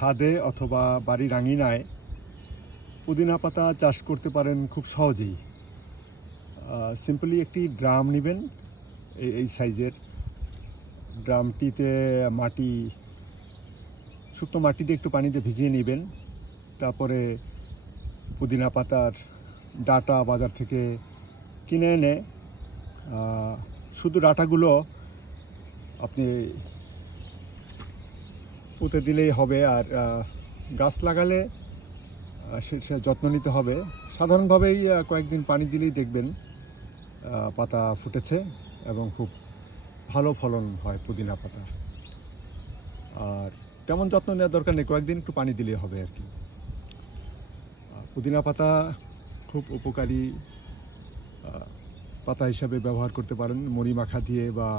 ছাদে অথবা বাড়ির আঙিনায় পুদিনা পাতা চাষ করতে পারেন খুব সহজেই। সিম্পলি একটি ড্রাম নেবেন, এই সাইজের ড্রামটিতে মাটি, শুকনো মাটি দিয়ে একটু পানিতে ভিজিয়ে নেবেন। তারপরে পুদিনা পাতার ডাঁটা বাজার থেকে কিনে এনে শুধু ডাঁটাগুলো আপনি পুঁতে দিলেই হবে। আর গাছ লাগালে সে যত্ন নিতে হবে। সাধারণভাবেই কয়েকদিন পানি দিলেই দেখবেন পাতা ফুটেছে এবং খুব ভালো ফলন হয় পুদিনা পাতা। আর তেমন যত্ন নেওয়ার দরকার নেই, কয়েকদিন একটু পানি দিলেই হবে আর কি। পুদিনা পাতা খুব উপকারী পাতা হিসাবে ব্যবহার করতে পারেন, মুড়ি মাখা দিয়ে বা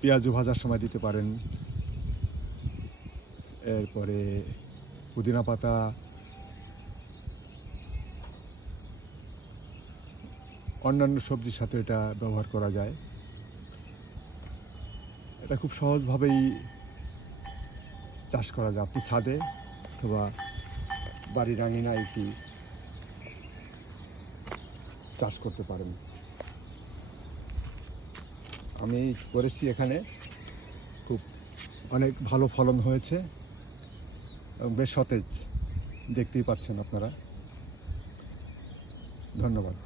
পেঁয়াজু ভাজার সময় দিতে পারেন। এরপরে পুদিনা পাতা অন্যান্য সবজির সাথে এটা ব্যবহার করা যায়। এটা খুব সহজভাবেই চাষ করা যায়। আপনি ছাদে অথবা বাড়ির আঙিনায় এটি চাষ করতে পারেন। আমি করেছি এখানে, খুব অনেক ভালো ফলন হয়েছে এবং বেশ সতেজ, দেখতেই পাচ্ছেন আপনারা। ধন্যবাদ।